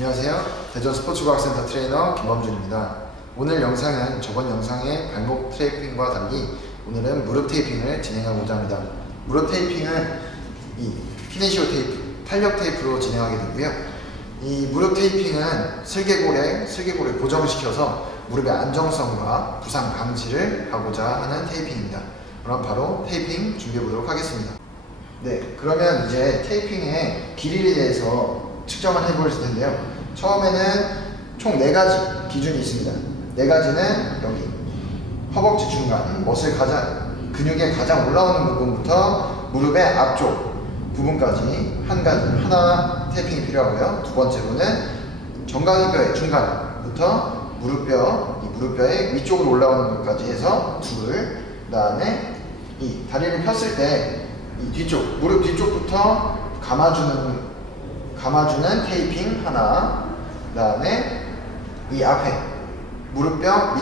안녕하세요. 대전 스포츠과학센터 트레이너 김범준입니다. 오늘 영상은 저번 영상의 발목 테이핑과 달리 오늘은 무릎 테이핑을 진행하고자 합니다. 무릎 테이핑은 이 키네시오 테이프, 탄력 테이프로 진행하게 되고요. 이 무릎 테이핑은 슬개골에 고정시켜서 무릎의 안정성과 부상 방지를 하고자 하는 테이핑입니다. 그럼 바로 테이핑 준비해 보도록 하겠습니다. 네, 그러면 이제 테이핑의 길이에 대해서 측정을 해볼 텐데요. 처음에는 총 4가지 기준이 있습니다. 4가지는 여기 허벅지 중간, 근육의 가장 올라오는 부분부터 무릎의 앞쪽 부분까지 하나 테이핑이 필요하고요. 두 번째로는 정강이뼈의 중간부터 무릎뼈의 위쪽으로 올라오는 부분까지 해서 둘, 그 다음에 이 다리를 폈을 때 이 무릎 뒤쪽부터 감아주는 테이핑 하나, 그 다음에 이 앞에 무릎뼈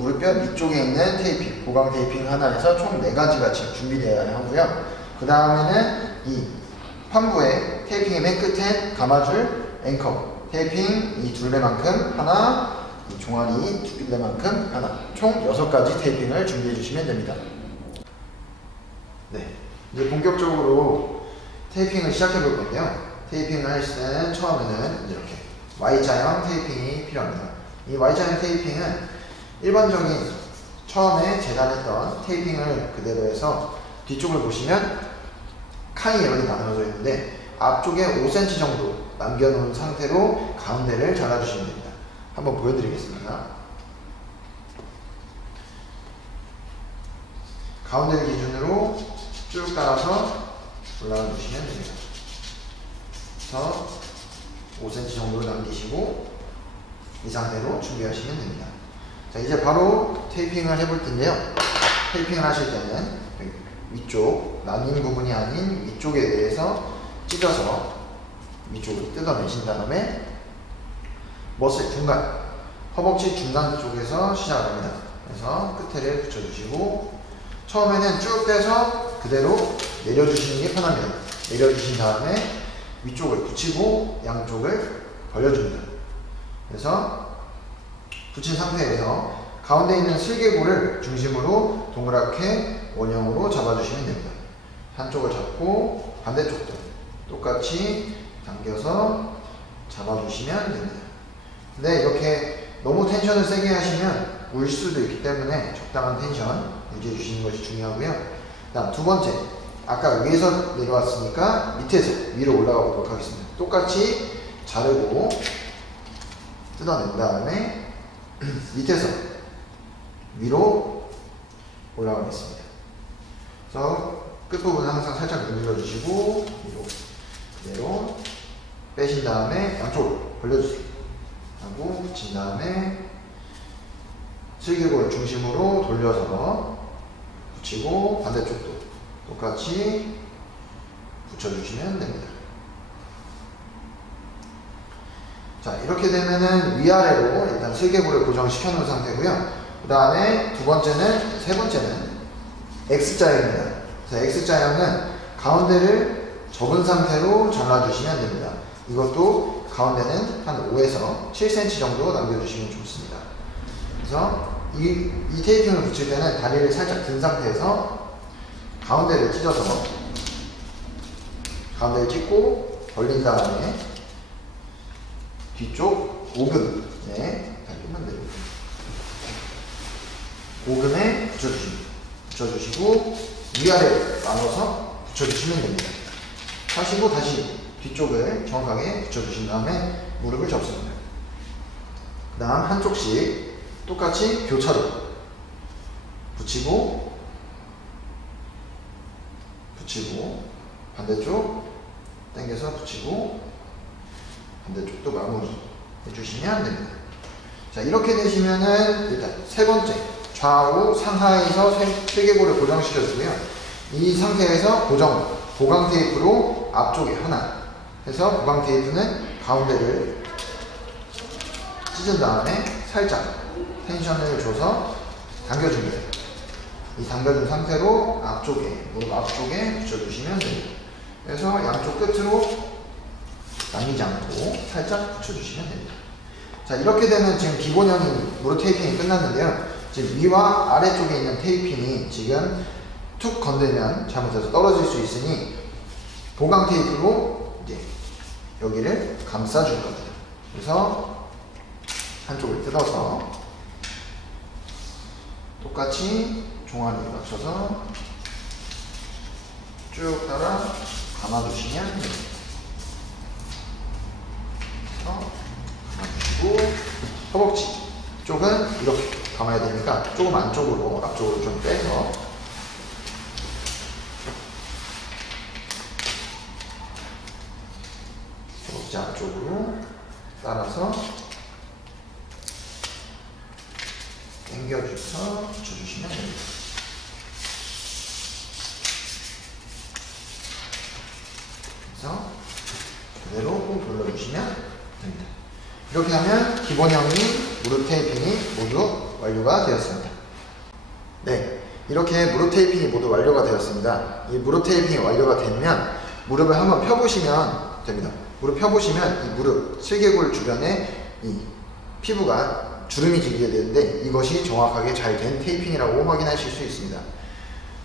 위쪽에 있는 테이핑, 보강 테이핑 하나 해서 총 4가지가 지금 준비되어야 하고요. 그 다음에는 이 환부에 테이핑의 맨 끝에 감아줄 앵커 테이핑 이 둘레만큼 하나, 이 종아리 둘레만큼 하나, 총 6가지 테이핑을 준비해 주시면 됩니다. 네, 이제 본격적으로 테이핑을 시작해 볼 건데요. 테이핑을 할 때는 처음에는 이렇게 Y자형 테이핑이 필요합니다. 이 Y자형 테이핑은 일반적인 처음에 재단했던 테이핑을 그대로 해서 뒤쪽을 보시면 칸이 이렇게 나눠져 있는데 앞쪽에 5cm 정도 남겨놓은 상태로 가운데를 잘라주시면 됩니다. 한번 보여드리겠습니다. 가운데를 기준으로 쭉 따라서 올라가 주시면 됩니다. 그래서 5cm 정도를 남기시고 이 상태로 준비하시면 됩니다. 자, 이제 바로 테이핑을 해볼 텐데요. 테이핑을 하실 때는 위쪽, 나뉜 부분이 아닌 위쪽에 대해서 찢어서 위쪽으로 뜯어내신 다음에 허벅지 중간 쪽에서 시작을 합니다. 그래서 끝에를 붙여주시고 처음에는 쭉 빼서 그대로 내려주시는 게 편합니다. 내려주신 다음에 위쪽을 붙이고 양쪽을 벌려줍니다. 그래서 붙인 상태에서 가운데 있는 슬개골을 중심으로 동그랗게 원형으로 잡아주시면 됩니다. 한쪽을 잡고 반대쪽도 똑같이 당겨서 잡아주시면 됩니다. 근데 이렇게 너무 텐션을 세게 하시면 울 수도 있기 때문에 적당한 텐션 유지해 주시는 것이 중요하고요. 다음 두 번째, 아까 위에서 내려왔으니까 밑에서 위로 올라가 보도록 하겠습니다. 똑같이 자르고 뜯어낸 다음에 밑에서 위로 올라가겠습니다. 그래서 끝부분은 항상 살짝 눌러주시고 위로 그대로 빼신 다음에 양쪽으로 벌려주세요. 하고 붙인 다음에 슬개골 중심으로 돌려서 붙이고 반대쪽도 똑같이 붙여주시면 됩니다. 자, 이렇게 되면은 위아래로 일단 슬개골을 고정시켜 놓은 상태고요. 그 다음에 세 번째는 X자형입니다. 그래서 X자형은 가운데를 접은 상태로 잘라주시면 됩니다. 이것도 가운데는 한 5에서 7cm 정도 남겨주시면 좋습니다. 그래서 이 테이핑을 붙일 때는 다리를 살짝 든 상태에서 가운데를 찢고 벌린 다음에 뒤쪽 오금에 붙여주시고 위아래를 나눠서 붙여주시면 됩니다. 하시고 다시 뒤쪽을 정확하게 붙여주신 다음에 무릎을 접습니다. 그 다음 한쪽씩 똑같이 교차로 붙이고 반대쪽 당겨서 붙이고 반대쪽도 마무리 해주시면 됩니다. 자, 이렇게 되시면은 일단 세 번째 좌우 상하에서 슬개골을 고정시켜주고요. 이 상태에서 보강 테이프로 앞쪽에 하나 해서 보강 테이프는 가운데를 찢은 다음에 살짝 텐션을 줘서 당겨줍니다. 이 당겨준 상태로 무릎 앞쪽에 붙여주시면 됩니다. 그래서 양쪽 끝으로 남기지 않고 살짝 붙여주시면 됩니다. 자, 이렇게 되면 지금 기본형인 무릎 테이핑이 끝났는데요. 지금 위와 아래쪽에 있는 테이핑이 지금 툭 건들면 잘못해서 떨어질 수 있으니 보강 테이프로 이제 여기를 감싸줄 겁니다. 그래서 한쪽을 뜯어서 똑같이 종아리에 맞춰서 쭉 따라 감아주시면 됩니다. 감아주시고 허벅지 쪽은 이렇게 감아야 되니까 조금 안쪽으로 앞쪽으로 좀 빼서 허벅지 안쪽으로 따라서 당겨줘서 붙여주시면 됩니다. 그래서 그대로 꾹 눌러주시면 됩니다. 이렇게 하면 기본형인 무릎 테이핑이 모두 완료가 되었습니다. 네, 이렇게 무릎 테이핑이 모두 완료가 되었습니다. 이 무릎 테이핑이 완료가 되면 무릎을 한번 펴보시면 됩니다. 무릎 펴보시면 이 무릎 슬개골 주변에 이 피부가 주름이 지게 되는데 이것이 정확하게 잘 된 테이핑이라고 확인하실 수 있습니다.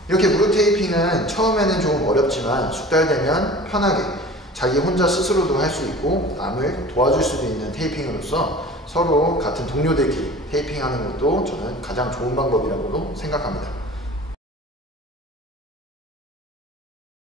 이렇게 무릎 테이핑은 처음에는 조금 어렵지만 숙달되면 편하게 자기 혼자 스스로도 할 수 있고 남을 도와줄 수도 있는 테이핑으로서 서로 같은 동료들끼리 테이핑하는 것도 저는 가장 좋은 방법이라고 생각합니다.